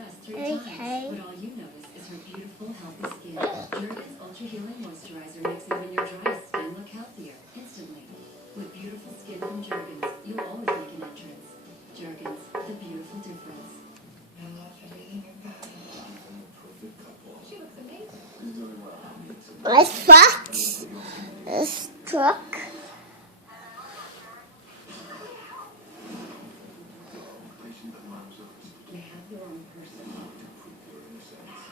dress 3 times, but all you notice is her beautiful, healthy skin. Jergens Ultra Healing Moisturizer makes even your driest skin look healthier instantly. With beautiful skin from Jergens, you'll always make an entrance. Jergens, the beautiful difference. I love everything about it. Perfect couple. She looks amazing. He's doing well. Let's fox. This truck. They have their own person. To prove your innocence.